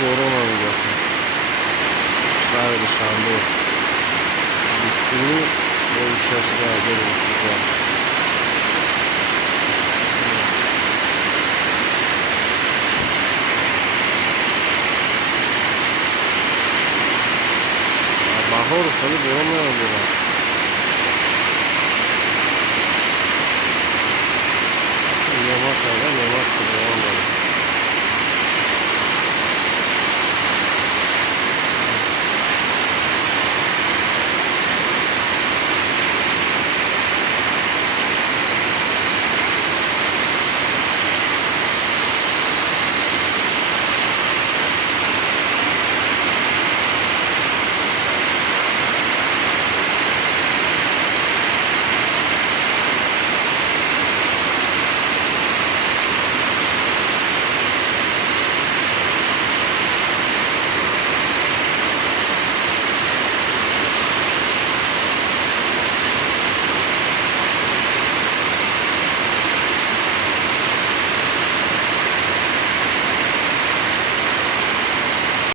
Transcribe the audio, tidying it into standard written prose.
borona میگفتن شهر شنبه 20 و 6 درجه بود. بهار خیلی borona میاد. Yavaş yavaş yavaş.